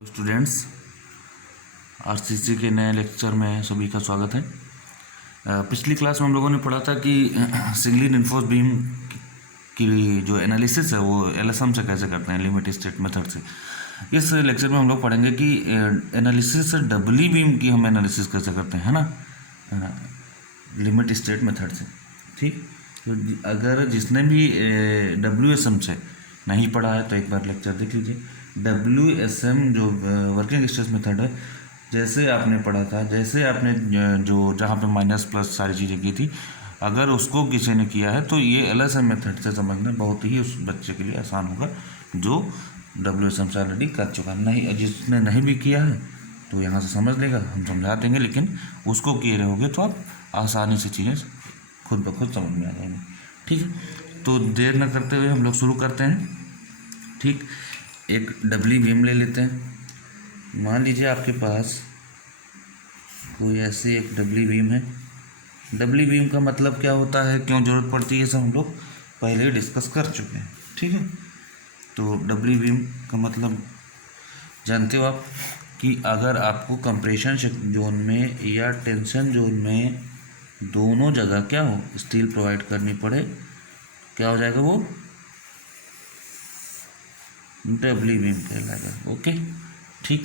Students, RCC के नए lecture में सभी का स्वागत है। पिछली क्लास में हम लोगों ने पढ़ा था कि सिंगली रिइंफोर्स बीम की जो एनालिसिस है वो एलएसएम से कैसे करते हैं, लिमिट स्टेट मेथड से। इस लेक्चर में हम लोग पढ़ेंगे कि एनालिसिस डबली बीम की हम एनालिसिस कैसे करते हैं, है ना, लिमिट स्टेट मेथड से। ठीक, तो अगर जिसने भी WSM से नहीं पढ़ा है तो एक बार लेक्चर देख लीजिए। WSM जो वर्किंग स्ट्रेस मेथड है, जैसे आपने पढ़ा था, जैसे आपने जो जहाँ पे माइनस प्लस सारी चीज़ें की थी, अगर उसको किसी ने किया है तो ये LSM मेथड से समझना बहुत ही उस बच्चे के लिए आसान होगा जो WSM से ऑलरेडी कर चुका है। नहीं, जिसने नहीं भी किया है तो यहाँ से समझ लेगा, हम समझा देंगे, लेकिन उसको किए रहोगे तो आप आसानी से चीज़ें खुद ब खुद समझ में आ जाएंगी। ठीक है, तो देर न करते हुए हम लोग शुरू करते हैं। ठीक, एक डबली बीम ले लेते हैं। मान लीजिए आपके पास कोई ऐसी एक डबली बीम है। डबली बीम का मतलब क्या होता है, क्यों ज़रूरत पड़ती है, सब हम लोग पहले ही डिस्कस कर चुके हैं। ठीक है, तो डबली बीम का मतलब जानते हो आप कि अगर आपको कंप्रेशन जोन में या टेंशन जोन में दोनों जगह क्या हो, स्टील प्रोवाइड करनी पड़े, क्या हो जाएगा, वो डबली बीम कहलाएगा। ओके, ठीक,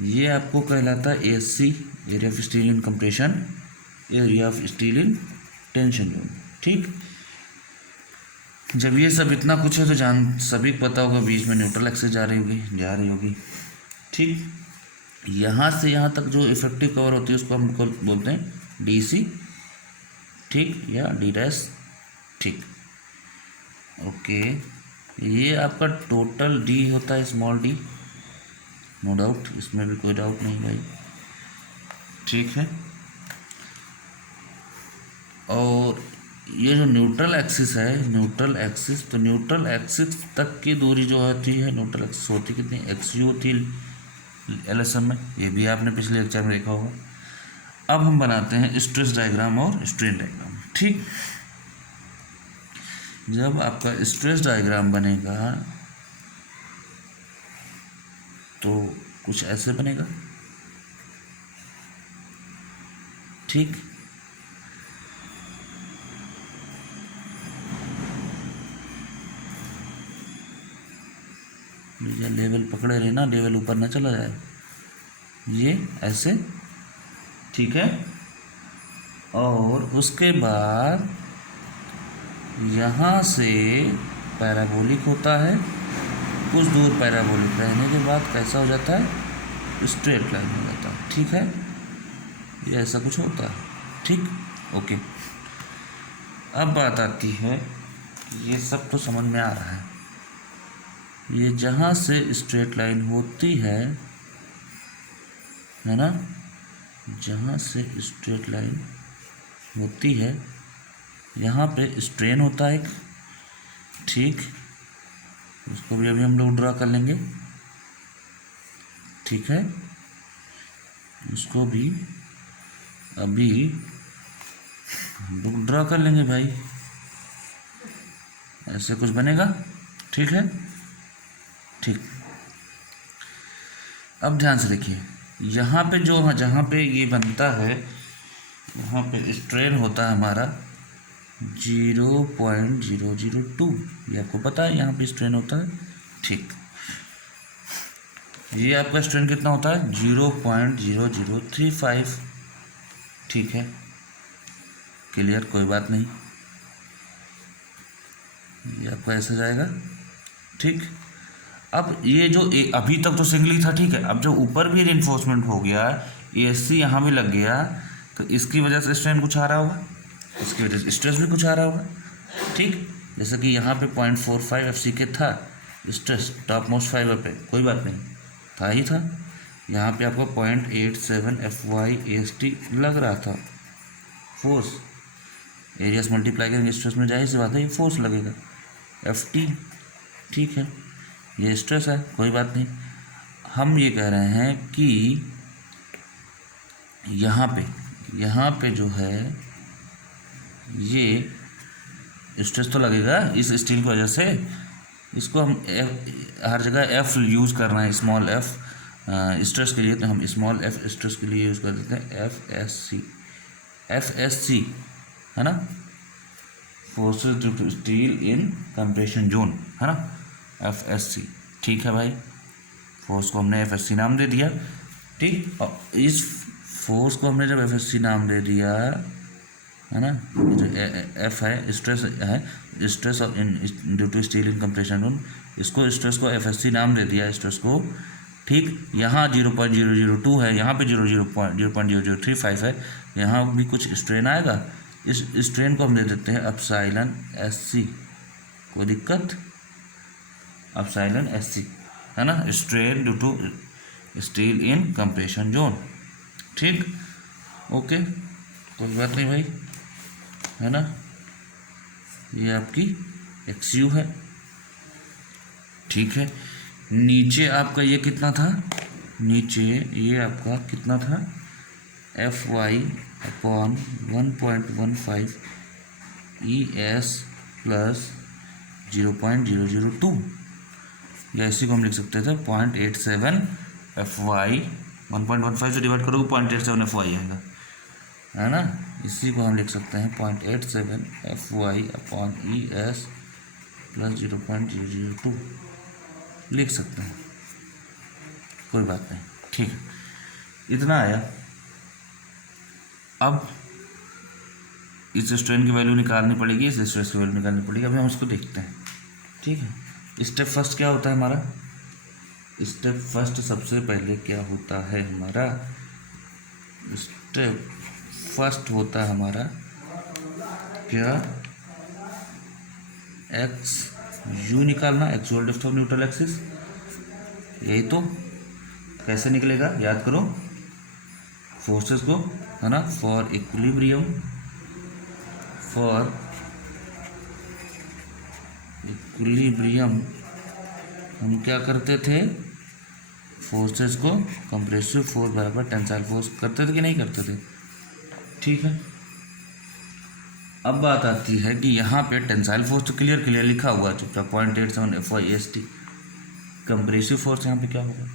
ये आपको कहलाता है ASC, area of steel in compression, area of steel in tension zone. ठीक, जब ये सब इतना कुछ है तो सभी को पता होगा बीच में न्यूट्रल एक्सिस जा रही होगी। ठीक, यहाँ से यहाँ तक जो इफेक्टिव कवर होती है उसको हम बोलते हैं DC, ठीक, या D'। ठीक, ओके, ये आपका टोटल D होता है, स्मॉल d, नो डाउट, इसमें भी कोई डाउट नहीं भाई। ठीक है, और ये जो न्यूट्रल एक्सिस है, न्यूट्रल एक्सिस, तो न्यूट्रल एक्सिस तक की दूरी जो होती है, न्यूट्रल एक्सिस होती कितनी, XU होती LSM में, ये भी आपने पिछले लेक्चर में देखा होगा। अब हम बनाते हैं स्ट्रेस डायग्राम और स्ट्रेन डायग्राम। ठीक, जब आपका स्ट्रेस डायग्राम बनेगा तो कुछ ऐसे बनेगा। ठीक, ये लेवल पकड़े रहे ना, लेवल ऊपर ना चला जाए, ये ऐसे। ठीक है, और उसके बाद यहाँ से पैराबोलिक होता है, कुछ दूर पैराबोलिक रहने के बाद कैसा हो जाता है, स्ट्रेट लाइन हो जाता है। ठीक है, ये ऐसा कुछ होता है। ठीक, ओके, अब बात आती है, ये सब तो समझ में आ रहा है, ये जहाँ से स्ट्रेट लाइन होती है ना, जहाँ से स्ट्रेट लाइन होती है यहाँ पे स्ट्रेन होता है एक। ठीक, उसको भी अभी हम लोग ड्रा कर लेंगे। ठीक है, उसको भी अभी हम लोग ड्रा कर लेंगे भाई, ऐसे कुछ बनेगा। ठीक है, ठीक, अब ध्यान से देखिए, यहाँ पे जो, जहाँ पे ये बनता है, यहाँ पे स्ट्रेन होता है हमारा 0.002, ये आपको पता है, यहाँ पे स्ट्रेन होता है। ठीक, ये आपका स्ट्रेन कितना होता है, 0.0035। ठीक है, क्लियर, कोई बात नहीं, ये आपका ऐसा जाएगा। ठीक, अब ये जो अभी तक तो सिंगली था, ठीक है, अब जब ऊपर भी रिइंफोर्समेंट हो गया, ASC यहाँ भी लग गया, तो इसकी वजह से स्ट्रेन कुछ आ रहा होगा, इसकी वजह से स्ट्रेस भी कुछ आ रहा होगा। ठीक, जैसे कि यहाँ पे 0.45 FCK था स्ट्रेस, टॉप मोस्ट फाइबर पे, कोई बात नहीं, था ही था। यहाँ पे आपको 0.87 FY/AST लग रहा था फोर्स, एरियास मल्टीप्लाई करेंगे स्ट्रेस में, जाहिर सी बात है ये फोर्स लगेगा, FT। ठीक है, ये स्ट्रेस है, कोई बात नहीं। हम ये कह रहे हैं कि यहाँ पे जो है ये स्ट्रेस तो लगेगा इस स्टील की वजह से, इसको हम हर जगह एफ यूज़ करना है, स्मॉल एफ स्ट्रेस के लिए, तो हम स्मॉल एफ स्ट्रेस के लिए यूज़ कर देते हैं एफ एस सी, है ना, forces due to steel in compression zone, है ना, एफ एस सी। ठीक है भाई, फोर्स को हमने एफ एस सी नाम दे दिया। ठीक, और इस फोर्स को हमने जब एफ एस सी नाम दे दिया, है ना, जो एफ है स्ट्रेस है, stress of in due to steel in compression zone, इसको स्ट्रेस को एफ एस सी नाम दे दिया स्ट्रेस को। ठीक, यहाँ 0.002 है, यहाँ पे 0.003 है, यहाँ भी कुछ स्ट्रेन आएगा, इस स्ट्रेन को हम दे देते हैं एप्सिलॉन एस सी। कोई दिक्कत? एप्सिलॉन एस सी, है ना, strain due to steel in compression zone. ठीक, ओके, कोई बात नहीं भाई, है ना, ये आपकी एक्स यू है। ठीक है, नीचे आपका ये कितना था, नीचे ये आपका कितना था, F Y upon 1.15 E S plus 0.002, या इसी को हम लिख सकते थे 0.87 एफ वाई, 1.15 से डिवाइड करोगे 0.87 एफ वाई आएगा, है ना, इसी को हम लिख सकते हैं 0.87 F Y upon E S plus 0.002 लिख सकते हैं, कोई बात नहीं। ठीक है, इतना आया। अब इस स्ट्रेन की वैल्यू निकालनी पड़ेगी, इस स्ट्रेस की वैल्यू निकालनी पड़ेगी। अभी हम इसको देखते हैं। ठीक है, स्टेप फर्स्ट क्या होता है हमारा, स्टेप फर्स्ट सबसे पहले क्या होता है हमारा, स्टेप फर्स्ट होता है हमारा क्या, एक्स यू निकालना, actual depth of neutral axis, यही तो। कैसे निकलेगा, याद करो फोर्सेस को, है ना, फॉर इक्विलिब्रियम हम क्या करते थे, फोर्सेस को कंप्रेसिव फोर्स बराबर टेंसाइल फोर्स करते थे कि नहीं करते थे। ठीक है, अब बात आती है कि यहाँ पे टेंसाइल फोर्स तो क्लियर लिखा हुआ है चुपचाप 0.87 F Y S T. Compressive force यहाँ पे क्या होगा,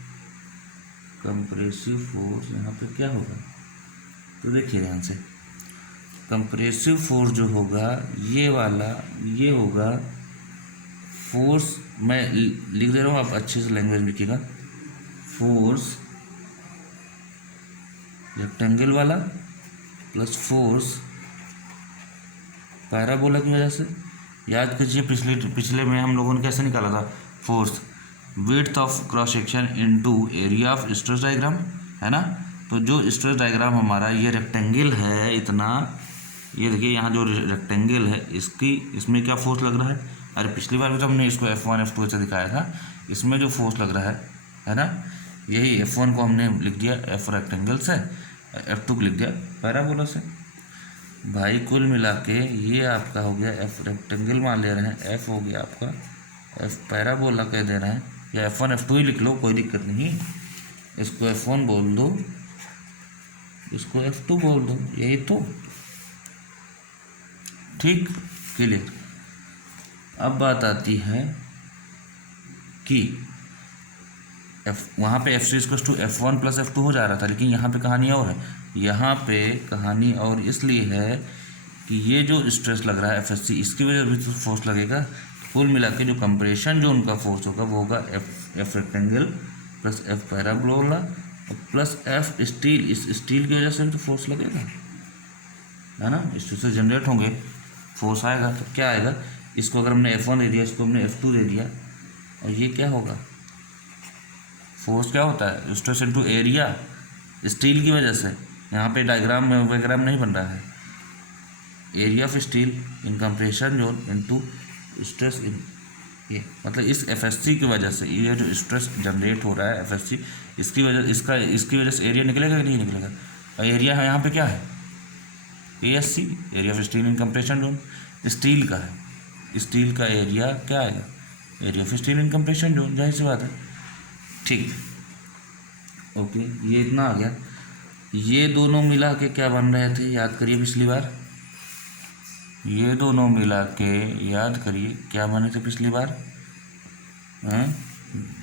कंप्रेसिव फोर्स यहाँ पे क्या होगा, तो देखिए ध्यान से, कंप्रेसिव फोर्स जो होगा ये वाला, ये होगा फोर्स, मैं लिख दे रहा हूँ, आप अच्छे से लैंग्वेज लिखिएगा, फोर्स रेक्टेंगल वाला प्लस फोर्स पैराबोला की वजह से। याद कीजिए पिछले में हम लोगों ने कैसे निकाला था, force width of cross section into area of stress diagram, है ना। तो जो स्ट्रेस डायग्राम हमारा ये रेक्टेंगल है इतना, ये देखिए यहाँ जो रेक्टेंगल है इसमें क्या फोर्स लग रहा है, अरे पिछली बार भी तो हमने इसको F1 F2 ऐसे दिखाया था, इसमें जो फोर्स लग रहा है ना, यही F1 को हमने लिख दिया F रेक्टेंगल से, F2 को लिख दिया पैराबोला से। भाई कुल मिला के ये आपका हो गया F रेक्टेंगल मान ले रहे हैं, F हो गया आपका F पैराबोला कह दे रहे हैं, या F1 F2 ही लिख लो, कोई दिक्कत नहीं, इसको F1 बोल दो, इसको F2 बोल दो, यही तो। ठीक, क्लियर। अब बात आती है कि वहाँ पे F C equals to F1 plus F2 हो जा रहा था, लेकिन यहाँ पे कहानी और है, यहाँ पे कहानी और इसलिए है कि ये जो स्ट्रेस लग रहा है एफ एस सी, इसकी वजह से भी तो फोर्स लगेगा। कुल मिला के जो कंप्रेशन जोन का फोर्स होगा वो होगा F rectangle plus F parabola plus F steel, इस स्टील की वजह से भी तो फोर्स लगेगा, है ना, इससे जनरेट होंगे, फोर्स आएगा। तो क्या आएगा, इसको अगर हमने F1 दे दिया, इसको हमने F2 दे दिया, और ये क्या होगा, फोर्स क्या होता है, स्ट्रेस इनटू एरिया, स्टील की वजह से। यहाँ पे डायग्राम में वगैरह नहीं बन रहा है, area of steel in compression zone into stress in, ये मतलब इस एफएससी की वजह से ये जो स्ट्रेस जनरेट हो रहा है एफएससी, इसकी वजह से एरिया निकलेगा कि नहीं निकलेगा। और एरिया है यहाँ पे क्या है, ASC, area of steel in compression zone, steel का है, स्टील का एरिया क्या आएगा, area of steel in compression zone, जाहिर सी बात है। ठीक, ओके, ये इतना आ गया। ये दोनों मिला के क्या बन रहे थे, याद करिए पिछली बार, ये दोनों मिला के याद करिए क्या बने थे पिछली बार, हाँ,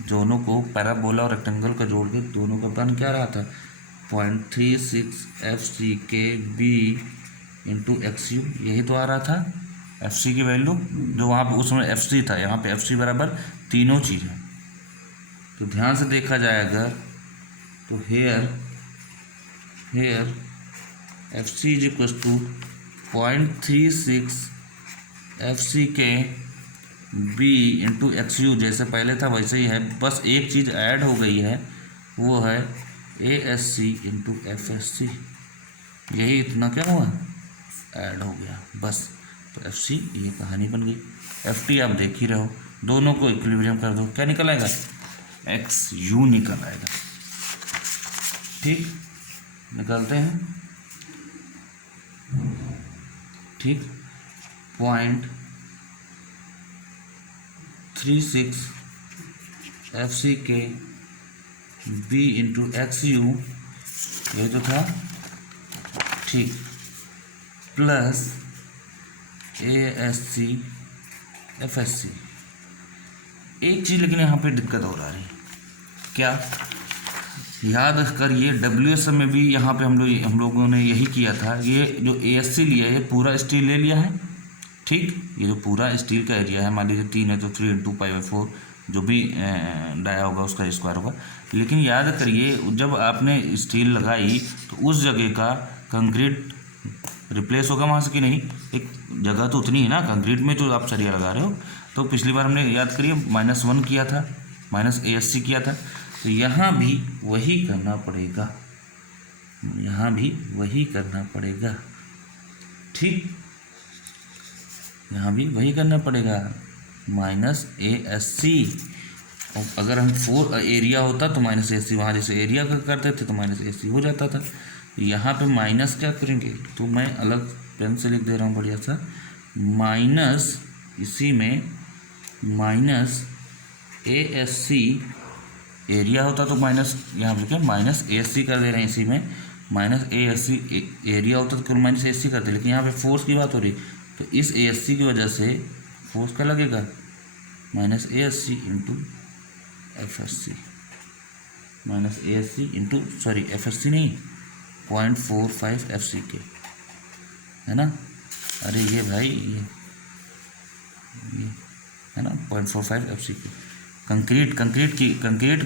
दोनों को पैराबोला और रेक्टेंगल का जोड़ के दोनों का मान क्या रहा था 0.36 FCK/B इंटू XU, यही तो आ रहा था FC की वैल्यू, जो वहाँ पे उस समय FC था, यहाँ पे FC बराबर तीनों चीज़ें। तो ध्यान से देखा जाए अगर तो here FC is equal to 0.36 FCK/B into XU, जैसे पहले था वैसे ही है, बस एक चीज़ ऐड हो गई है, वो है ASC इंटू FSC, यही इतना क्या हुआ ऐड हो गया बस। तो FC ये कहानी बन गई। FT आप देख ही रहे हो, दोनों को इक्विलिब्रियम कर दो, क्या निकल आएगा XU निकल आएगा। ठीक, निकालते हैं। ठीक, 0.36 FCK/B इंटू XU, ये तो था ठीक, प्लस ASC FSC। एक चीज़ लेकिन यहाँ पे दिक्कत हो रही है, क्या याद करिए WSM में भी यहाँ पे हम लोगों ने यही किया था। ये जो ASC लिया है ये पूरा स्टील ले लिया है, ठीक, ये जो पूरा स्टील का एरिया है, मान लीजिए 3 है तो 3 इंटू π/4 जो भी डाया होगा उसका स्क्वायर होगा। लेकिन याद करिए जब आपने स्टील लगाई तो उस जगह का कंक्रीट रिप्लेस होगा वहाँ से कि नहीं, एक जगह तो उतनी है ना कंक्रीट में जो आप सरिया लगा रहे हो। तो पिछली बार हमने याद करिए -1 किया था, -ASC किया था, तो यहाँ भी वही करना पड़ेगा, यहाँ भी वही करना पड़ेगा। ठीक, यहाँ भी वही करना पड़ेगा -ASC। और अगर हम 4 एरिया होता तो -ASC, वहाँ जैसे एरिया का करते थे तो -ASC हो जाता था। यहाँ पे माइनस क्या करेंगे, तो मैं अलग पेन से लिख दे रहा हूँ बढ़िया सा, माइनस इसी में -ASC, एरिया होता तो माइनस, यहाँ पे लिखे -ASC कर दे रहे हैं, इसी में -ASC एरिया होता तो केवल -ASC करते, लेकिन यहाँ पे फोर्स की बात हो रही, तो इस ASC की वजह से फोर्स क्या लगेगा -ASC into FSC, -ASC into sorry FSC नहीं 0.45 FCK, है ना। अरे ये भाई ये है ना 0.45 FCK। कंक्रीट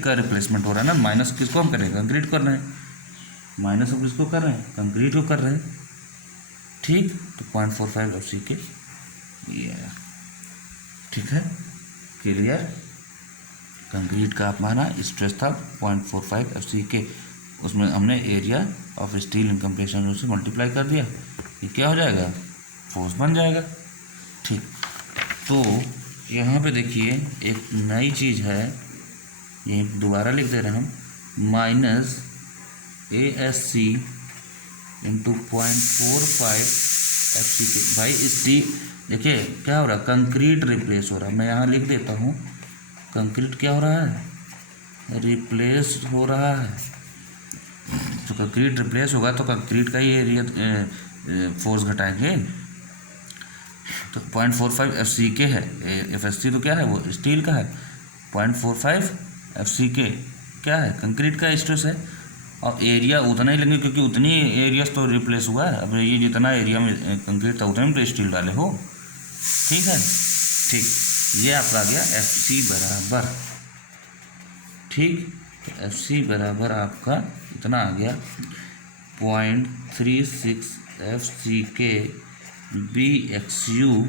का रिप्लेसमेंट हो रहा है ना, माइनस किसको हम कर रहे हैं, कंक्रीट कर रहे हैं, माइनस हम किसको कर रहे हैं, कंक्रीट को कर रहे हैं। ठीक, तो 0.45 FCK ये ठीक है, क्लियर। कंक्रीट का आप माना स्ट्रेस था 0.45 FCK, उसमें हमने area of steel in compression से मल्टीप्लाई कर दिया, ये क्या हो जाएगा फोर्स बन जाएगा। ठीक, तो यहाँ पे देखिए एक नई चीज़ है, यही दोबारा लिख दे रहे हैं हम, -ASC इंटू 0.45 FCK। भाई स्टील देखिए क्या हो रहा है, कंक्रीट रिप्लेस हो रहा है, मैं यहाँ लिख देता हूँ, कंक्रीट क्या हो रहा है, रिप्लेस हो रहा है। तो कंक्रीट रिप्लेस होगा तो कंक्रीट का ही एरिया फोर्स घटाएंगे, तो 0.45 FCK है, FSC तो क्या है वो स्टील का है, 0.45 FCK क्या है कंक्रीट का स्ट्रेस है, और एरिया उतना ही लेंगे क्योंकि उतनी एरिया तो रिप्लेस हुआ है। अब ये जितना एरिया में कंक्रीट था उतने में तो स्टील डाले हो, ठीक है। ठीक, ये आपका आ गया FC बराबर, ठीक, तो FC बराबर आपका इतना आ गया 0.36 FCK/BXU,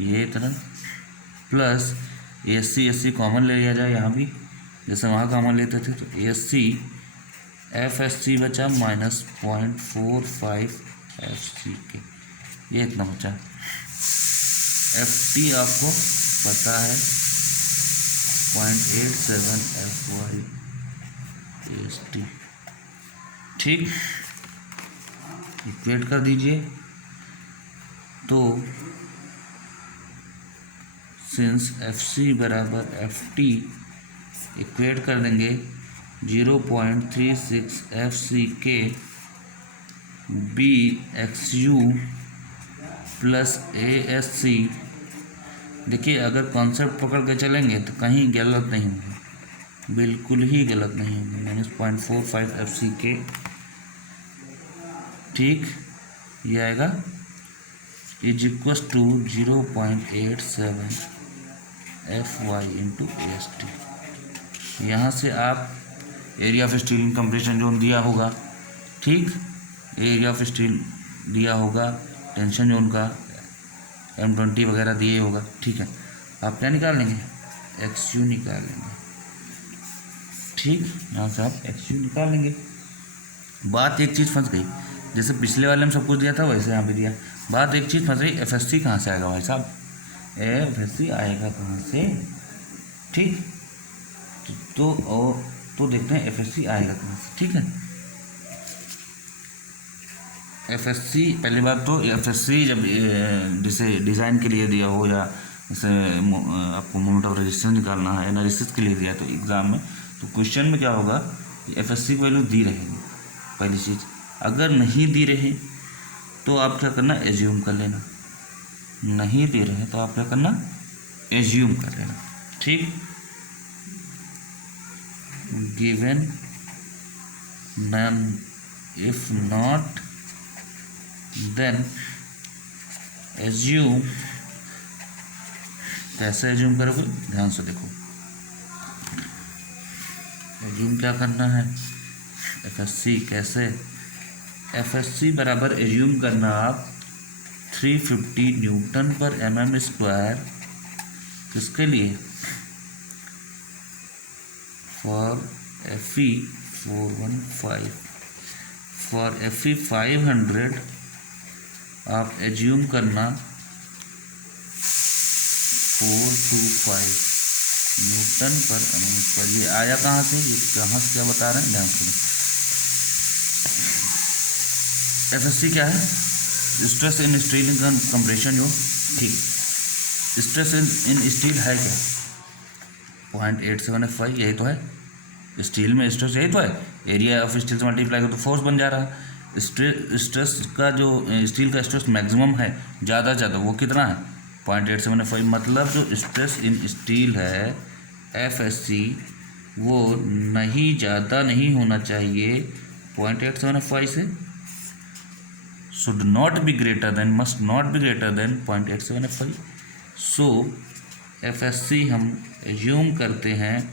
ये इतना, प्लस ASC कॉमन ले लिया जाए यहाँ भी, जैसे वहाँ कॉमन लेते थे, तो ASC FSC बचा -0.45 FCK, ये इतना बचा। FT आपको पता है 0.87 FYAST। ठीक, इक्वेट कर दीजिए, तो सिंस FC बराबर FT इक्वेट कर देंगे 0.36 FCK/BXU प्लस ASC देखिए अगर कॉन्सेप्ट पकड़ के चलेंगे तो कहीं गलत नहीं होंगे, बिल्कुल ही गलत नहीं होंगे। -0.45 ठीक, ये आएगा =0.87 FY × AST। यहाँ से आप area of steel in compression zone दिया होगा, ठीक, एरिया ऑफ स्टील दिया होगा, टेंशन जोन का M20 वगैरह दिए होगा, ठीक है। आप क्या निकाल लेंगे, XU निकाल लेंगे, ठीक, यहाँ से आप XU निकाल लेंगे। बात एक चीज़ फंस गई, जैसे पिछले वाले में सब कुछ दिया था वैसे यहाँ भी दिया। बात एक चीज़ फंस गई, FSC कहाँ से आएगा भाई साहब, FSC आएगा कहाँ से, ठीक, तो देखते हैं FSC आएगा कहाँ से, ठीक है। FSC पहली बात तो FSC जब जैसे डिज़ाइन के लिए दिया हो या जैसे आपको मोमेंट ऑफ रेजिस्टेंस निकालना है, एनालिसिस के लिए दिया है तो एग्ज़ाम में, तो क्वेश्चन में क्या होगा, FSC वैल्यू दी रहेगी पहली चीज़। अगर नहीं दी रहे तो आप क्या करना, एज्यूम कर लेना, नहीं दे रहे तो आप क्या करना, एज्यूम कर लेना, ठीक। Given none, if not then assume. कैसे एज्यूम करोगे, ध्यान से देखो, एज्यूम क्या करना है, FSC कैसे, FSC बराबर एज्यूम करना आप 350 Nm/mm², किसके लिए, फॉर FE 415, फॉर FE 500 आप एज्यूम करना 425 Nm/mm²। ये आया कहाँ से, ये कहाँ से क्या बता रहे हैं, ध्यान से। FSC क्या है, stress in steel in compression zone, ठीक। स्ट्रेस इन स्टील है क्या, 0.87 FY, यही तो है, स्टील में स्ट्रेस यही तो है, एरिया ऑफ स्टील से मल्टीप्लाई कर तो फोर्स बन जा रहा है। स्ट्रेस का जो स्टील का स्ट्रेस मैक्सिमम है, ज़्यादा वो कितना है, 0.87 FY। मतलब जो स्ट्रेस इन स्टील है FSC वो नहीं ज़्यादा नहीं होना चाहिए 0.87 FY से, should not be greater than, must not be greater than 0.87 FY। So FSC हम एज्यूम करते हैं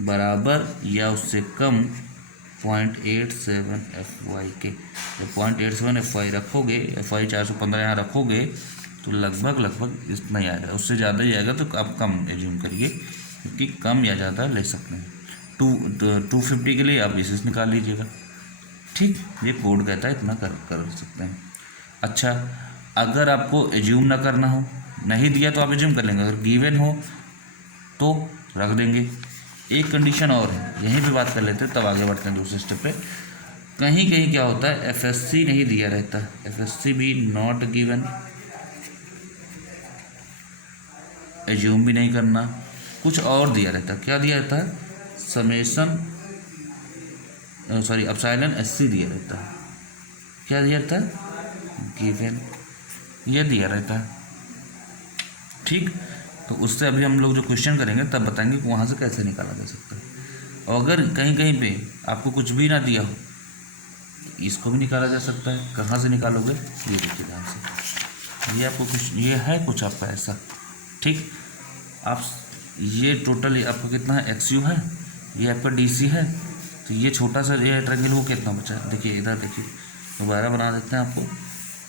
बराबर या उससे कम 0.87 FY के। जब 0.87 FY रखोगे, FY 415 यहाँ रखोगे तो लगभग इतना ही आएगा, उससे ज़्यादा ही आएगा तो आप कम एज्यूम करिए, क्योंकि कम या ज़्यादा ले सकते हैं। 250 के लिए आप इसे निकाल लीजिएगा, ठीक, ये कोड कहता है इतना कर सकते हैं। अच्छा, अगर आपको एज्यूम ना करना हो, नहीं दिया तो आप एज्यूम कर लेंगे, अगर गिवन हो तो रख देंगे। एक कंडीशन और है, यहीं पे बात कर लेते हैं तब आगे बढ़ते हैं दूसरे स्टेप पे। कहीं कहीं क्या होता है, FSC नहीं दिया रहता, FSC भी नॉट गिवन, एज्यूम भी नहीं करना, कुछ और दिया रहता। क्या दिया रहता है, समेशन एप्सिलॉन SC दिया रहता है। क्या दिया रहता है, गिवन, ये दिया रहता है, ठीक। तो उससे अभी हम लोग जो क्वेश्चन करेंगे तब बताएंगे कि वहाँ से कैसे निकाला जा सकता है। और अगर कहीं कहीं पे आपको कुछ भी ना दिया हो, इसको भी निकाला जा सकता है। कहाँ से निकालोगे, ये देखिए ध्यान से, ये आपको कुछ, ये है कुछ आपका ऐसा, ठीक। आप ये टोटल आपका कितना है, XU है, ये आपका DC है, तो ये छोटा सा ये ट्रायंगल वो कितना बचा, देखिए इधर देखिए, दोबारा बना देते हैं आपको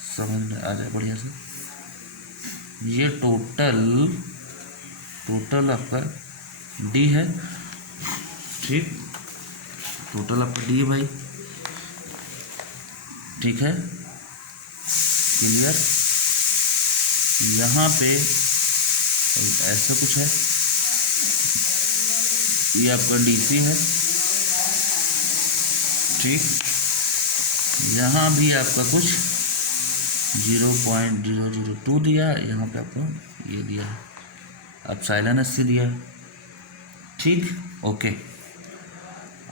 समझ में आ जाए बढ़िया से। ये टोटल आपका D है, ठीक, टोटल आपका D है भाई, ठीक है, क्लियर। यहाँ पे ऐसा कुछ है, ये आपका DC है, ठीक। यहाँ भी आपका कुछ 0.002 दिया है, यहाँ पे आपको ये दिया है, एप्सिलॉन SC दिया है, ठीक, ओके।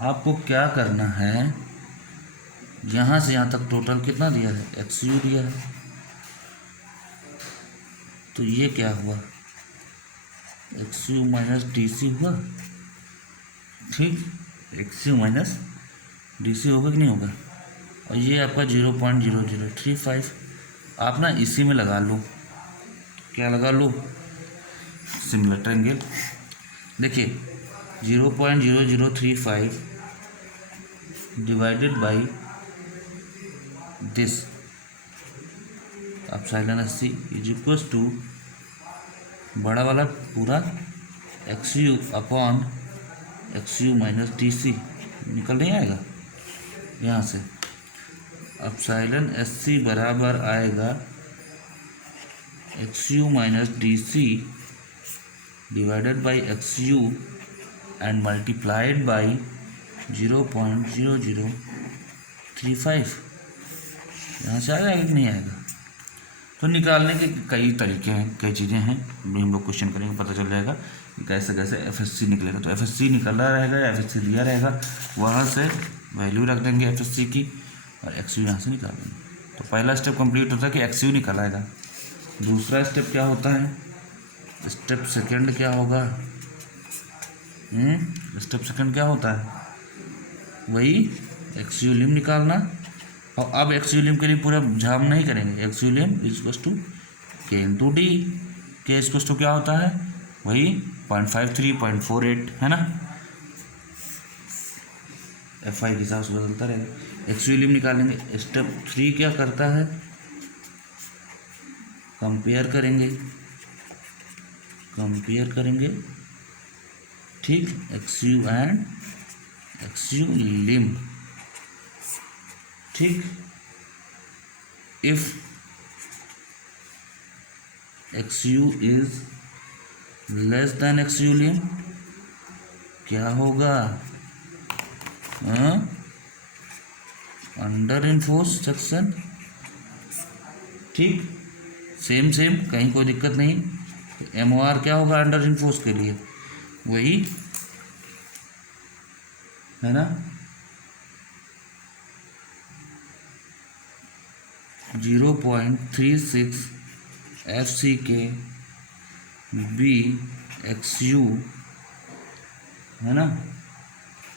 आपको क्या करना है, यहाँ से यहाँ तक टोटल कितना दिया है, XU दिया है, तो ये क्या हुआ, X U minus D C होगा, ठीक, X U minus D C होगा कि नहीं होगा। और ये आपका 0.0035, आप ना इसी में लगा लो, क्या लगा लो, सिमिलर ट्रायंगल। देखिए 0.0035 divided by this epsilon S is equals to बड़ा वाला पूरा X U upon X U minus D C, निकल नहीं आएगा यहाँ से। एप्सिलॉन एस सी बराबर आएगा X U minus D C divided by X U and multiplied by 0.0035। यहाँ से आएगा कि नहीं आएगा। तो निकालने के कई तरीके हैं, कई चीज़ें हैं, हम लोग क्वेश्चन करेंगे पता चल जाएगा कि कैसे कैसे एफएससी निकलेगा। तो एफएससी निकला रहेगा या एफएससी दिया रहेगा, वहाँ से वैल्यू रख देंगे एफएससी की और एक्सयू यहाँ से निकाल देंगे। तो पहला स्टेप कंप्लीट होता है कि एक्सयू निकल आएगा। दूसरा स्टेप क्या होता है, स्टेप सेकंड क्या होगा, स्टेप सेकंड क्या होता है, वही एक्सयू लिम निकालना। और अब एक्स यूलियम के लिए पूरा झाम नहीं करेंगे, एक्स यूलियम इक्वल्स टू के इंटू डी, के इक्वल्स टू क्या होता है, वही 0.53 0.48 है ना, एफ आई के हिसाब से बदलता रहेगा। एक्स यूलियम निकालेंगे। स्टेप 3 क्या करता है, कंपेयर करेंगे, ठीक, X U and X U lim, ठीक। If X U is less than X U lim क्या होगा, अंडर इन्फोर्स सेक्शन, ठीक, सेम कहीं कोई दिक्कत नहीं। तो एम ओ आर क्या होगा अंडर इन्फोर्स के लिए, वही है ना 0.36 एफ सी के बी एक्स यू है ना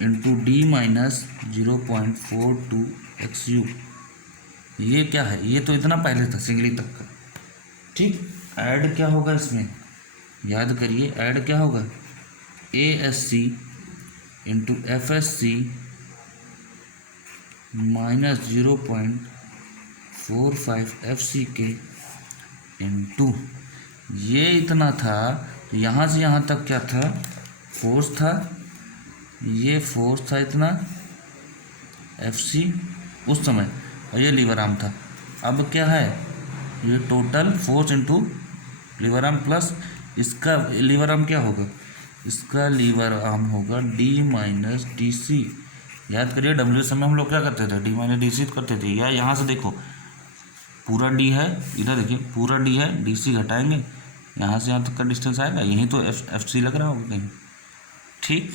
into D minus 0.42 x you. ये क्या है, ये तो इतना पहले था सिंगली तक का, ठीक। ऐड क्या होगा इसमें, याद करिए ऐड क्या होगा, A S C into F S C minus 0.45 F C के इंटू, ये इतना था तो यहाँ से यहाँ तक क्या था, फोर्स था, ये फोर्स था इतना एफ सी उस समय, और ये लीवर आर्म था। अब क्या है, ये total force into lever arm plus इसका लीवर आर्म क्या होगा, इसका लीवर आर्म होगा डी माइनस डी सी। याद करिए डब्ल्यू समय हम लोग क्या करते थे, डी माइनस डी सी करते थे। या यहाँ से देखो पूरा डी है, इधर देखिए पूरा डी है, डी सी घटाएंगे, यहाँ से यहाँ तक का डिस्टेंस आएगा, यहीं तो एफ सी लग रहा होगा कहीं, ठीक,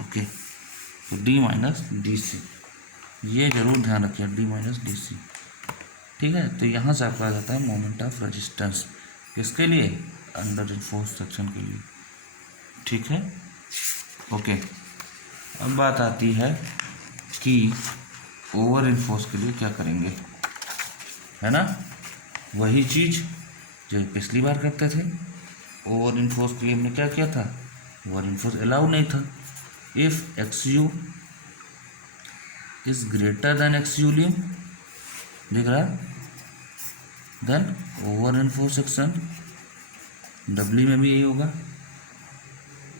ओके। तो डी माइनस डी सी, ये जरूर ध्यान रखिए, डी माइनस डी सी, ठीक है। तो यहाँ से आपका आ जाता है मोमेंट ऑफ रेजिस्टेंस, किसके लिए, अंडर इन्फोर्स सेक्शन के लिए, ठीक है, ओके। अब बात आती है कि ओवर इन्फोर्स के लिए क्या करेंगे, है ना, वही चीज़ जो पिछली बार करते थे। ओवर इन्फोर्स के लिए हमने क्या किया था, ओवर इन्फोर्स अलाउ नहीं था। If X U is greater than X U lim, दिख रहा, then over enforce section, W में भी यही होगा,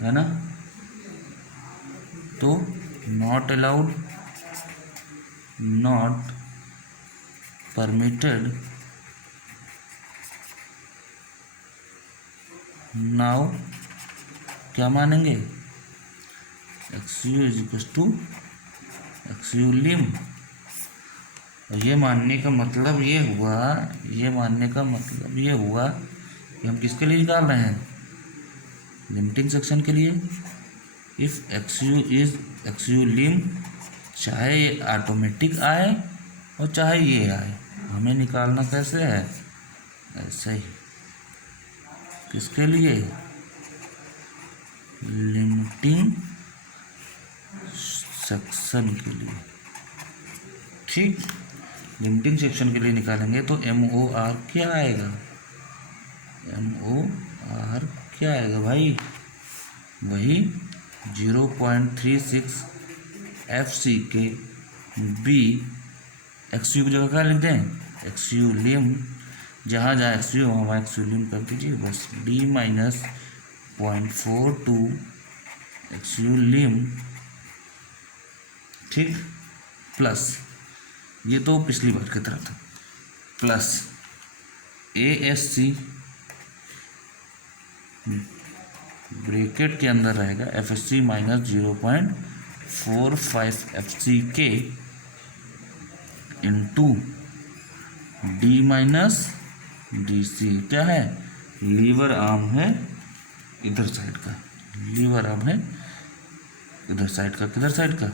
है ना। तो not allowed, not permitted, now क्या मानेंगे, X U is equal to X U lim. ये मानने का मतलब ये हुआ, ये मानने का मतलब ये हुआ कि हम किसके लिए निकाल रहे हैं, लिमिटिंग सेक्शन के लिए। If X U is X U lim, चाहे ये ऑटोमेटिक आए और चाहे ये आए, हमें निकालना कैसे है, ऐसे ही, किसके लिए, लिमिटिंग सेक्शन के लिए, ठीक। लिमिटिंग सेक्शन के लिए निकालेंगे तो MOR क्या आएगा, MOR क्या आएगा भाई, वही 0.36 FCK B। XU की जगह क्या लिख दें, XU लिम, जहाँ जहाँ XU वहाँ XU लिम कर दीजिए बस, D माइनस 0.42 XU लिम, ठीक, प्लस, ये तो पिछली बार की तरह था, प्लस ASC ब्रैकेट के अंदर रहेगा FSC minus 0.45 FCK into D minus DC, क्या है, लीवर आर्म है इधर साइड का, लीवर आर्म है इधर साइड का, किधर साइड का,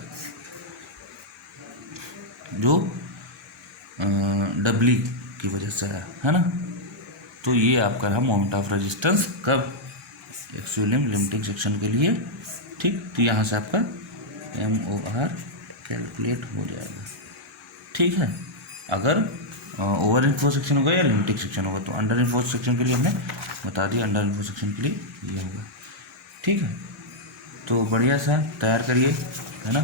जो डब्ली की वजह से है ना। तो ये आपका रहा मोमेंट ऑफ रेजिस्टेंस कब, एक्सुलिम लिमिटिंग सेक्शन के लिए, ठीक। तो यहाँ से आपका MOR कैलकुलेट हो जाएगा, ठीक है। अगर ओवर इन्फो सेक्शन होगा या लिमिटिंग सेक्शन होगा, तो अंडर इन्फो सेक्शन के लिए हमने बता दिया, अंडर इन्फो सेक्शन के लिए ये होगा, ठीक है। तो बढ़िया सा तैयार करिए, है ना,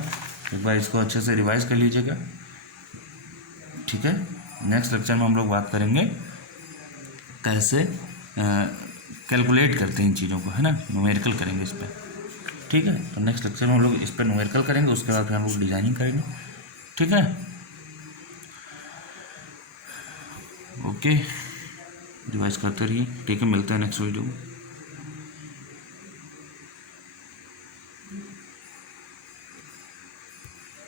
एक बार इसको अच्छे से रिवाइज कर लीजिएगा, ठीक है। नेक्स्ट लेक्चर में हम लोग बात करेंगे कैसे कैलकुलेट करते हैं इन चीज़ों को, है ना, न्यूमेरिकल करेंगे इस पर, ठीक है। तो नेक्स्ट लेक्चर में हम लोग इस पर न्यूमेरिकल करेंगे, उसके बाद फिर हम लोग डिजाइनिंग करेंगे, ठीक है। ओके, रिवाइज करते रहिए, ठीक है, मिलते हैं नेक्स्ट वीडियो में।